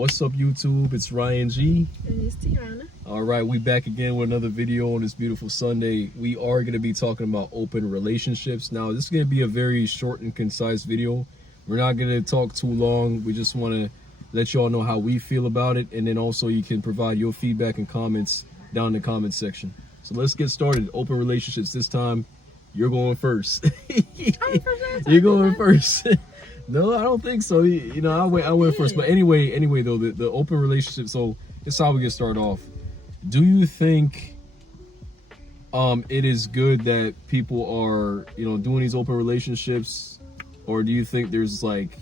What's up, YouTube? It's Ryan G. And it's Tiana. All right, we back again with another video on this beautiful Sunday. We are going to be talking about open relationships. Now, this is going to be a very short and concise video. We're not going to talk too long. We just want to let you all know how we feel about it, and then also you can provide your feedback and comments down in the comment section. So let's get started. Open relationships. This time, you're going first. You're going first. No, I don't think so. You know, I went first. But anyway, though, the open relationship. So this is how we get started off. Do you think it is good that people are, doing these open relationships, or do you think there's like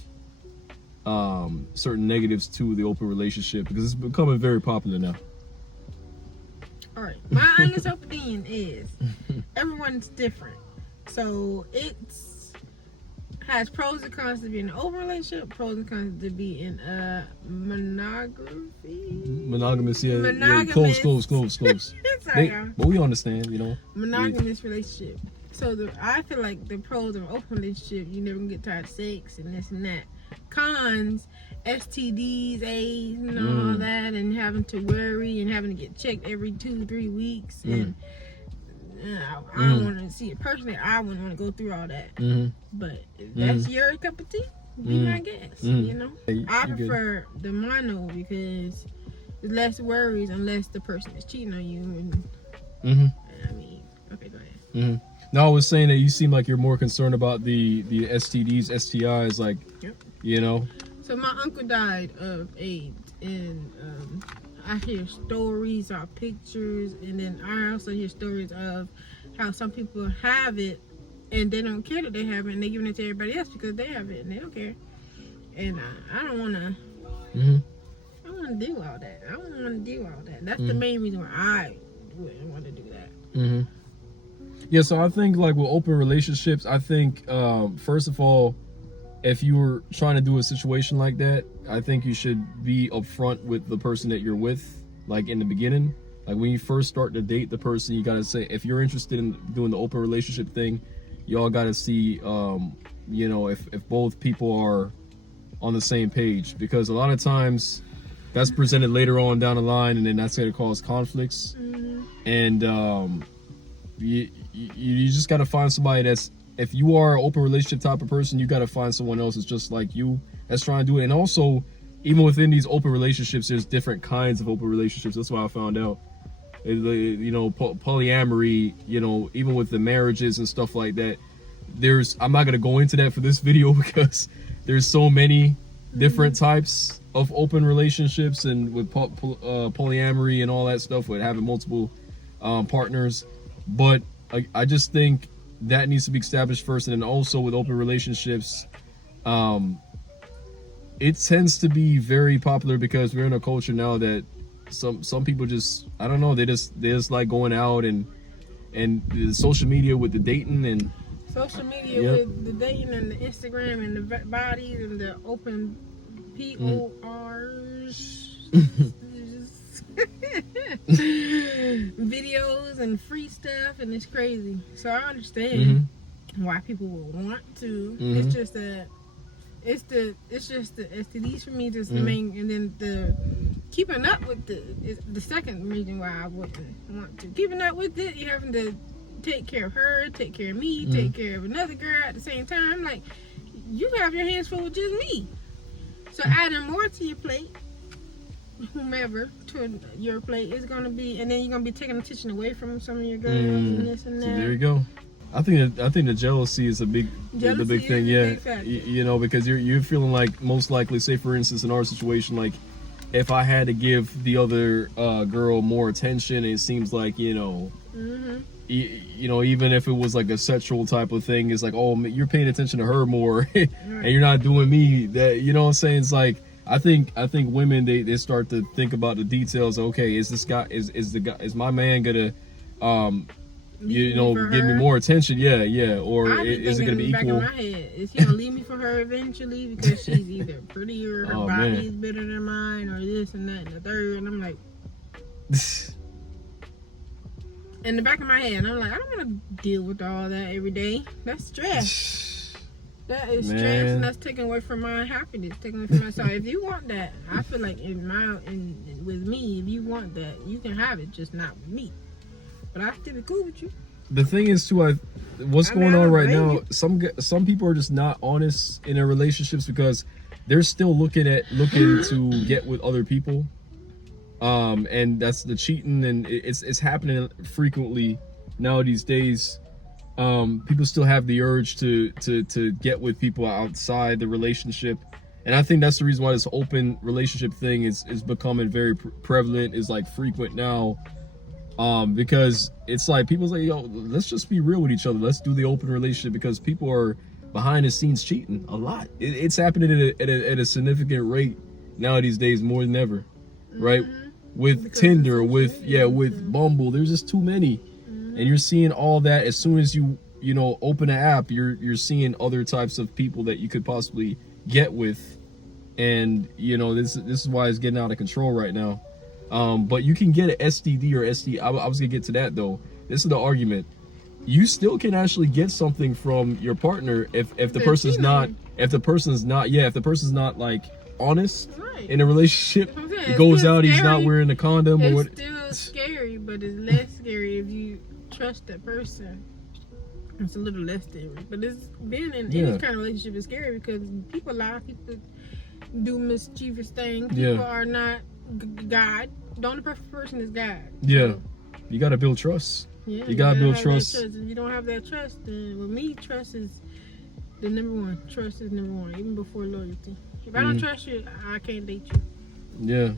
certain negatives to the open relationship, because it's becoming very popular now? All right, my honest opinion is everyone's different, so it's has pros and cons to be in an open relationship, pros and cons to be in a monogamous, yeah, close. Sorry, but we understand, monogamous relationship. So I feel like the pros of an open relationship, you never get tired of sex and this and that. Cons, STDs, AIDS, and all that, and having to worry and having to get checked every 2-3 weeks, and I don't want to see it personally. I wouldn't want to go through all that. But if that's your cup of tea, be my guest. I prefer the mono because there's less worries unless the person is cheating on you. And I mean, okay, go ahead. No, I was saying that you seem like you're more concerned about the STDs, STIs, like, So my uncle died of AIDS, and I hear stories or pictures, and then I also hear stories of how some people have it and they don't care that they have it, and they're giving it to everybody else because they have it and they don't care. And I don't want to. I don't want to do all that. I don't want to do all that. That's the main reason why I wouldn't want to do that. Yeah, so I think like with open relationships, I think first of all, if you were trying to do a situation like that, I think you should be upfront with the person that you're with, like in the beginning. Like when you first start to date the person, you gotta say, if you're interested in doing the open relationship thing, y'all gotta see, if both people are on the same page, because a lot of times that's presented later on down the line, and then that's gonna cause conflicts. And you just gotta find somebody that's, if you are an open relationship type of person, you got to find someone else that's just like you that's trying to do it. And also, even within these open relationships, there's different kinds of open relationships. That's what I found out. Polyamory, even with the marriages and stuff like that, I'm not going to go into that for this video because there's so many different types of open relationships, and with polyamory and all that stuff, with having multiple partners. But I just think that needs to be established first. And then also with open relationships, it tends to be very popular because we're in a culture now that some people just, I don't know, they just like going out, and the social media with the dating, and social media with the dating and the Instagram and the bodies and the open PORs. Videos and free stuff, and it's crazy. So I understand why people will want to. It's just that it's just the STDs for me, just the main, and then the keeping up with is the second reason why I wouldn't want to. Keeping up with it, you're having to take care of her, take care of me, take care of another girl at the same time. Like, you have your hands full with just me. So adding more to your plate, whomever to your plate, is gonna be, and then you're gonna be taking attention away from some of your girls and this and that. So there you go. I think the jealousy is the big thing, because you're feeling like, most likely, say for instance in our situation, like if I had to give the other girl more attention, it seems like even if it was like a sexual type of thing, it's like, oh, you're paying attention to her more and you're not doing me that. You know what I'm saying? It's like, I think women, they start to think about the details. Okay, is this guy, is my man gonna give me more attention? Or is it gonna be equal? Back in my head, is he gonna leave me for her eventually because she's either prettier, her body is better than mine, or this and that and the third? And I'm like, in the back of my head, I'm like, I don't want to deal with all that every day. That's stress. That is Man. stress, and that's taking away from my happiness, taking away from my. So if you want that, I feel like with me, if you want that, you can have it, just not with me. But I still be cool with you. The thing is too, what's going on right now? Some people are just not honest in their relationships because they're still looking to get with other people, and that's the cheating, and it's happening frequently now these days. People still have the urge to get with people outside the relationship, and I think that's the reason why this open relationship thing is becoming very prevalent, is like frequent now. Because it's like people say, yo, let's just be real with each other. Let's do the open relationship, because people are behind the scenes cheating a lot. It's happening at a significant rate now these days, more than ever, right? With because Tinder, with Bumble, there's just too many, and you're seeing all that. As soon as you open an app, you're seeing other types of people that you could possibly get with, and this is why it's getting out of control right now. But you can get an STD or STI. I was gonna get to that though. This is the argument. You still can actually get something from your partner if the person's not like honest in a relationship. It goes out, he's not wearing a condom or what. It's still scary, but it's less scary if you trust that person. It's a little less scary, but it's being in any kind of relationship is scary because people lie, people do mischievous things. People are not God. The only perfect person is God. Yeah, you gotta build trust. Yeah, you gotta build trust. If you don't have that trust, then with me, trust is the number one. Trust is number one, even before loyalty. If I don't trust you, I can't date you. Yeah.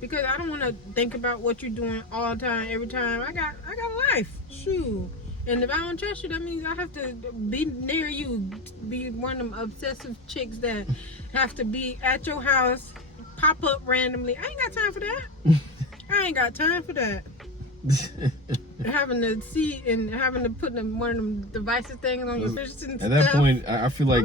Because I don't want to think about what you're doing all the time, every time. I got life. Shoot. And if I don't trust you, that means I have to be near you. Be one of them obsessive chicks that have to be at your house, pop up randomly. I ain't got time for that. I ain't got time for that. Having to see and having to put one of them devices things on your fish and stuff. At that point, I feel like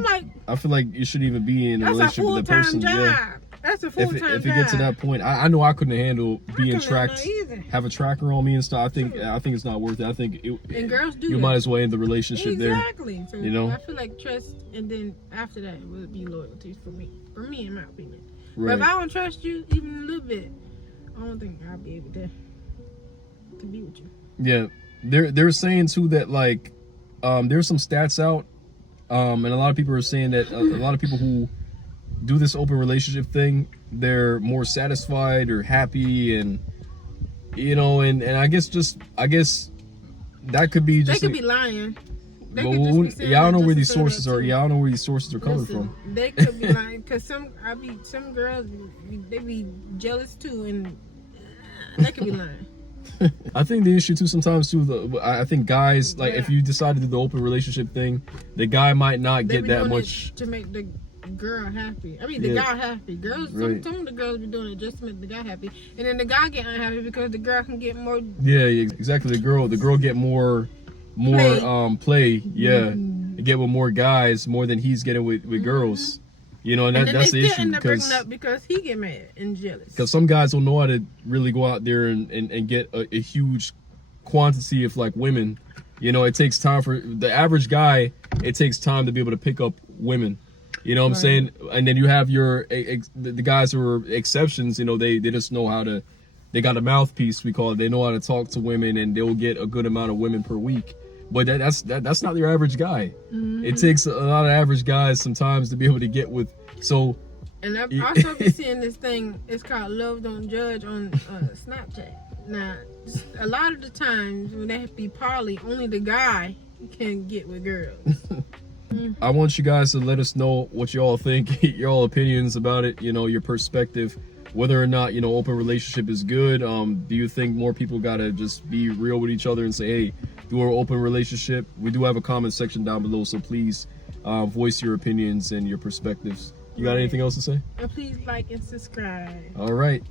you shouldn't even be in a relationship with the person. Job. Yeah. That's a full-time job. If it gets to that point, I know I couldn't handle being tracked, have a tracker on me and stuff. I think it's not worth it. I think and girls do. You might as well end the relationship there. Exactly. So I feel like trust, and then after that, it would be loyalty for me. For me, in my opinion. Right. But if I don't trust you even a little bit, I don't think I'll be able to be with you. Yeah, they're saying too that like there's some stats out, and a lot of people are saying that a lot of people who do this open relationship thing, they're more satisfied or happy, and and I guess that could be just they could be lying. I don't know where these sources are. I don't know where these sources are coming from. They could be lying because some girls they be jealous too, and they could be lying. I think the issue too sometimes too. I think guys like if you decide to do the open relationship thing, the guy might not get that much to make the girl happy. I mean the guy happy. Girls, some of the girls be doing it just to make the guy happy, and then the guy get unhappy because the girl can get more. Yeah, exactly. The girl get more play. Yeah, get with more guys more than he's getting with girls. And that's the issue because he get mad and jealous. Because some guys don't know how to really go out there and get a huge quantity of like women. It takes time for the average guy. It takes time to be able to pick up women. You know what I'm saying? And then you have the guys who are exceptions. They just know how to. They got a mouthpiece, we call it. They know how to talk to women, and they'll get a good amount of women per week. But that's not your average guy. It takes a lot of average guys sometimes to be able to get with. So. And I've also been seeing this thing. It's called Love Don't Judge on Snapchat. Now, a lot of the times when they have to be poly, only the guy can get with girls. I want you guys to let us know what y'all think, y'all opinions about it. Your perspective, whether or not open relationship is good. Do you think more people gotta just be real with each other and say, hey, do our open relationship? We do have a comment section down below, so please voice your opinions and your perspectives. You got anything else to say? And please like and subscribe. All right.